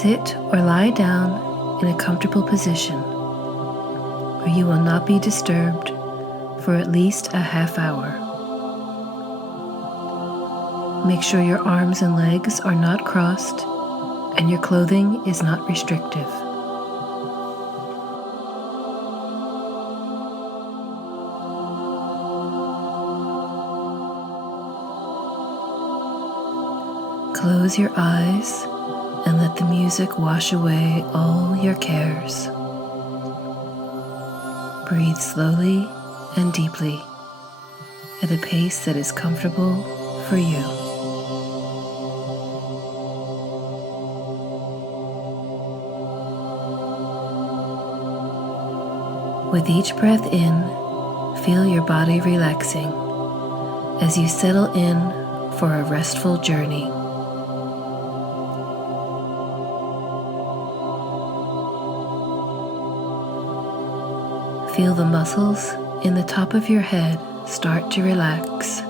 Sit or lie down in a comfortable position where you will not be disturbed for at least a half hour. Make sure your arms and legs are not crossed and your clothing is not restrictive. Close your eyes and let the music wash away all your cares. Breathe slowly and deeply at a pace that is comfortable for you. With each breath in, feel your body relaxing as you settle in for a restful journey. Feel the muscles in the top of your head start to relax.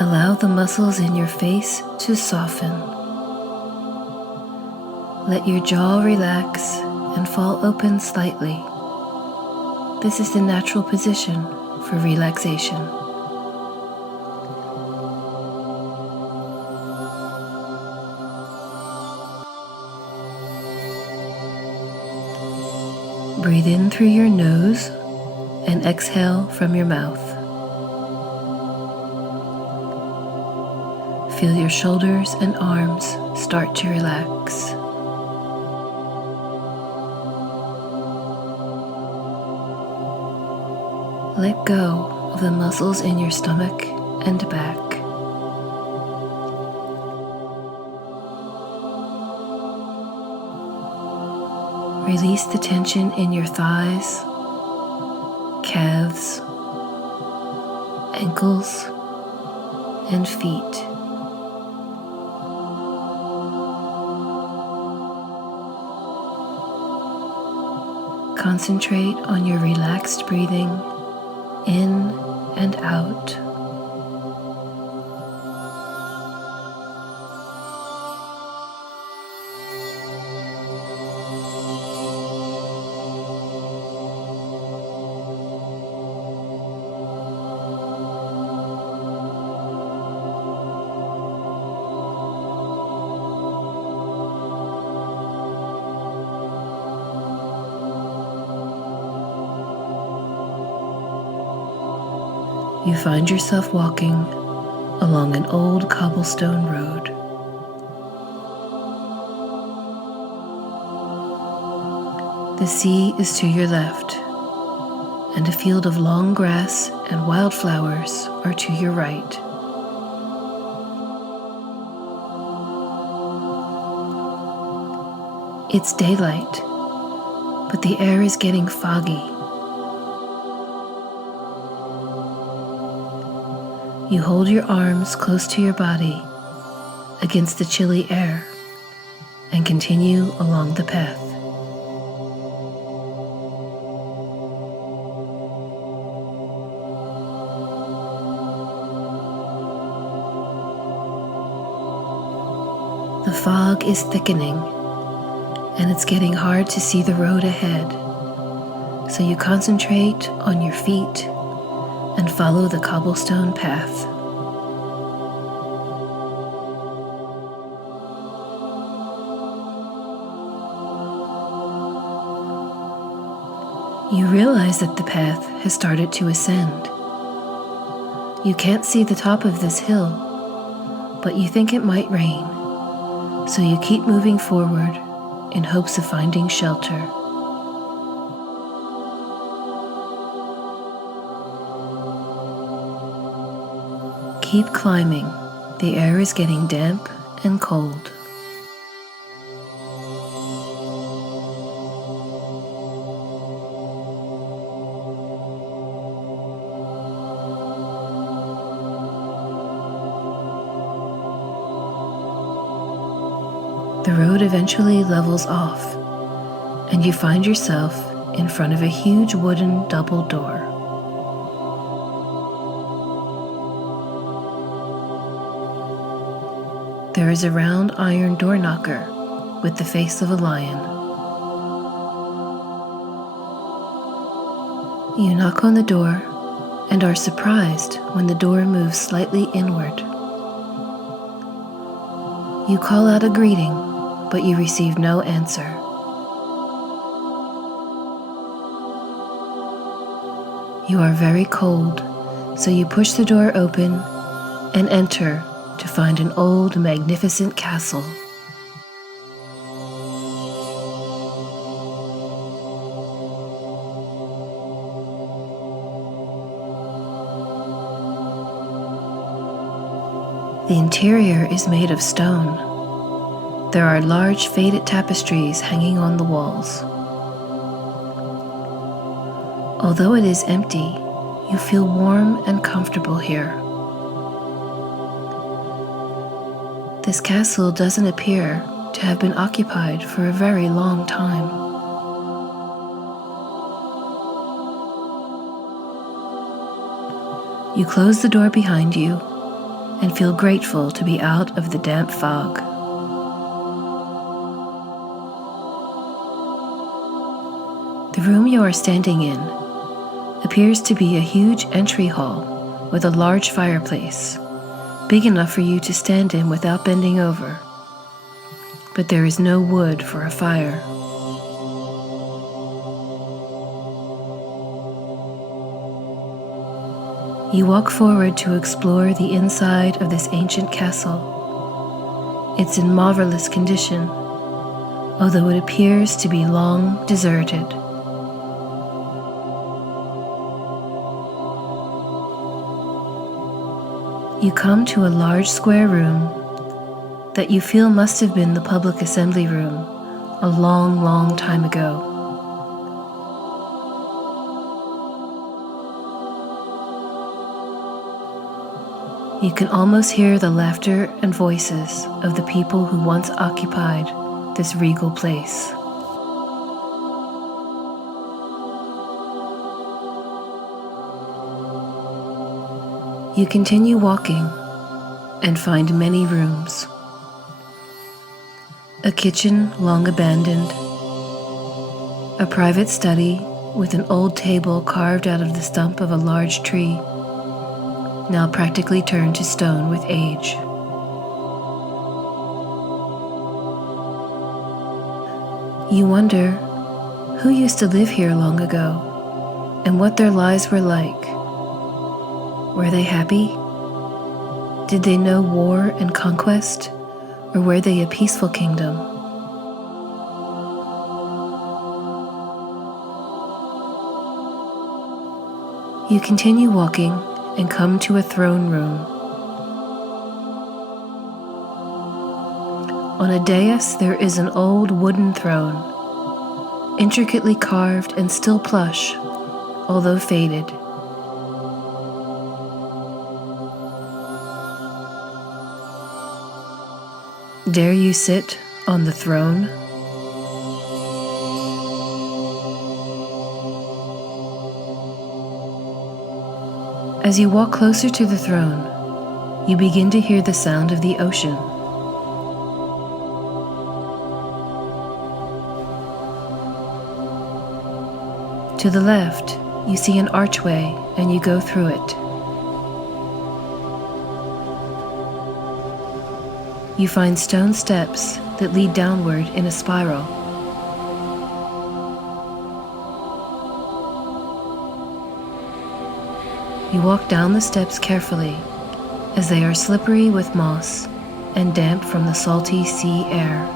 Allow the muscles in your face to soften. Let your jaw relax and fall open slightly. This is the natural position for relaxation. Breathe in through your nose and exhale from your mouth. Feel your shoulders and arms start to relax. Let go of the muscles in your stomach and back. Release the tension in your thighs, calves, ankles, and feet. Concentrate on your relaxed breathing in and out. You find yourself walking along an old cobblestone road. The sea is to your left, and a field of long grass and wildflowers are to your right. It's daylight, but the air is getting foggy. You hold your arms close to your body against the chilly air and continue along the path. The fog is thickening and it's getting hard to see the road ahead, so you concentrate on your feet and follow the cobblestone path. You realize that the path has started to ascend. You can't see the top of this hill, but you think it might rain, so you keep moving forward in hopes of finding shelter. Keep climbing. The air is getting damp and cold. The road eventually levels off, and you find yourself in front of a huge wooden double door. there is a round iron door knocker with the face of a lion. You knock on the door and are surprised when the door moves slightly inward. You call out a greeting, but you receive no answer. You are very cold, so you push the door open and enter to find an old, magnificent castle. The interior is made of stone. There are large faded tapestries hanging on the walls. Although it is empty, you feel warm and comfortable here. This castle doesn't appear to have been occupied for a very long time. You close the door behind you and feel grateful to be out of the damp fog. The room you are standing in appears to be a huge entry hall with a large fireplace, big enough for you to stand in without bending over. But there is no wood for a fire. You walk forward to explore the inside of this ancient castle. It's in marvelous condition, although it appears to be long deserted. You come to a large square room that you feel must have been the public assembly room a long, long time ago. You can almost hear the laughter and voices of the people who once occupied this regal place. You continue walking and find many rooms. A kitchen long abandoned, a private study with an old table carved out of the stump of a large tree, now practically turned to stone with age. You wonder who used to live here long ago and what their lives were like. Were they happy? Did they know war and conquest, or were they a peaceful kingdom? You continue walking and come to a throne room. On a dais there is an old wooden throne, intricately carved and still plush, although faded. Dare you sit on the throne? As you walk closer to the throne, you begin to hear the sound of the ocean. To the left, you see an archway and you go through it. You find stone steps that lead downward in a spiral. You walk down the steps carefully, as they are slippery with moss and damp from the salty sea air.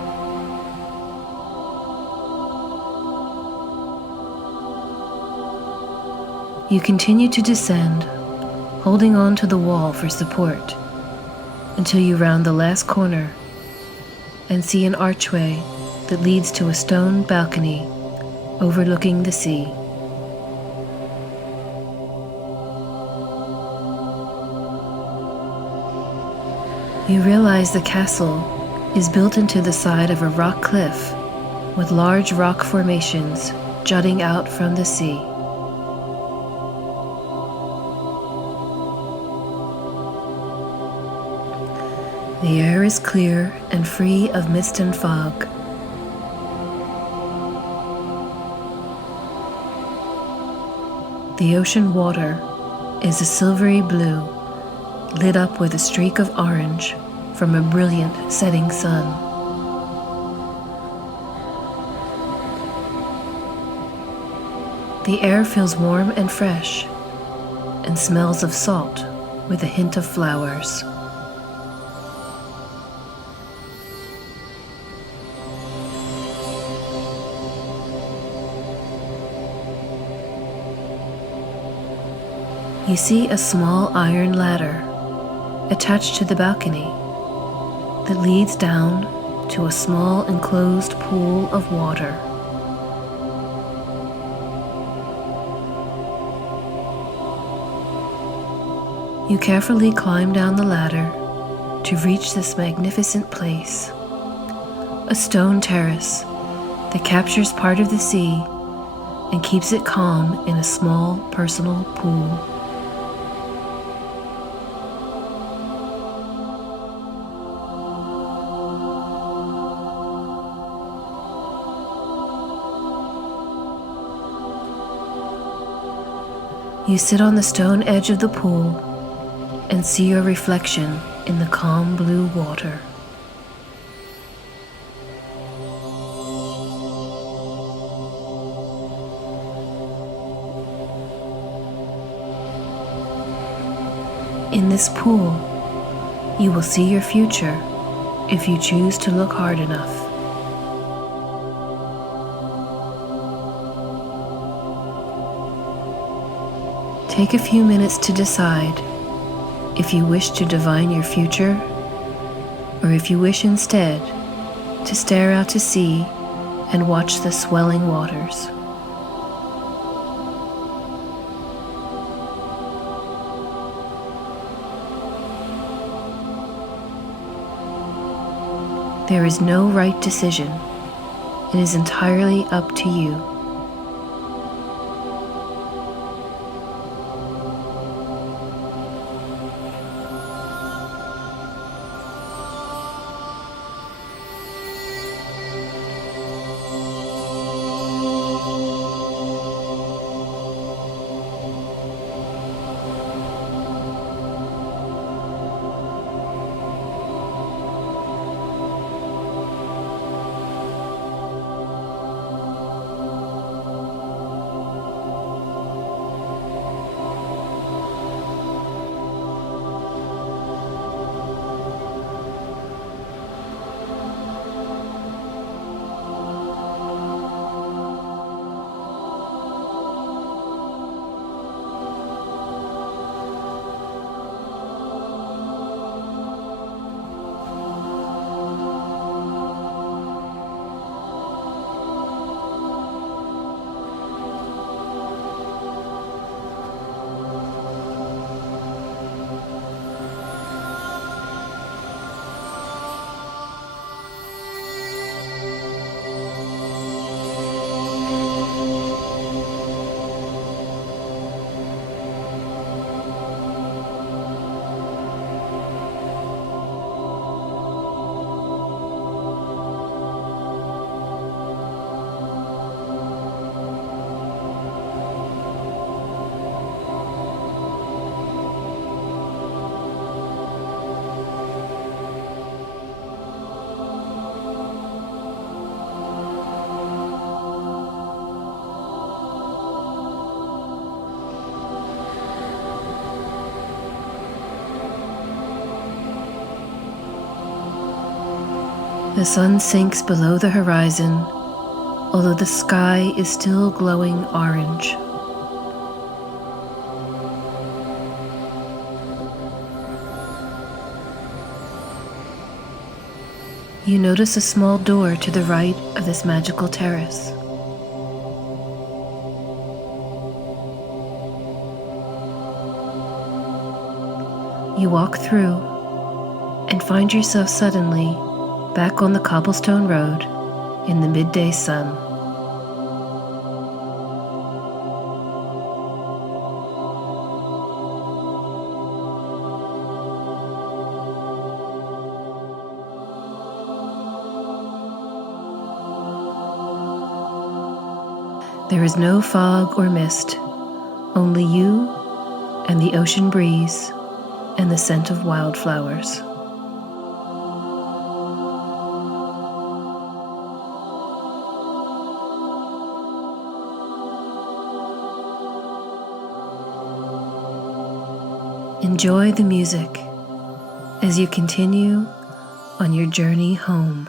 You continue to descend, holding on to the wall for support, until you round the last corner and see an archway that leads to a stone balcony overlooking the sea. You realize the castle is built into the side of a rock cliff with large rock formations jutting out from the sea. The air is clear and free of mist and fog. The ocean water is a silvery blue, lit up with a streak of orange from a brilliant setting sun. The air feels warm and fresh and smells of salt with a hint of flowers. You see a small iron ladder attached to the balcony that leads down to a small enclosed pool of water. You carefully climb down the ladder to reach this magnificent place, a stone terrace that captures part of the sea and keeps it calm in a small personal pool. You sit on the stone edge of the pool and see your reflection in the calm blue water. In this pool, you will see your future if you choose to look hard enough. Take a few minutes to decide if you wish to divine your future or if you wish instead to stare out to sea and watch the swelling waters. There is no right decision. It is entirely up to you. The sun sinks below the horizon, although the sky is still glowing orange. You notice a small door to the right of this magical terrace. You walk through and find yourself suddenly back on the cobblestone road in the midday sun. There is no fog or mist, only you and the ocean breeze and the scent of wildflowers. Enjoy the music as you continue on your journey home.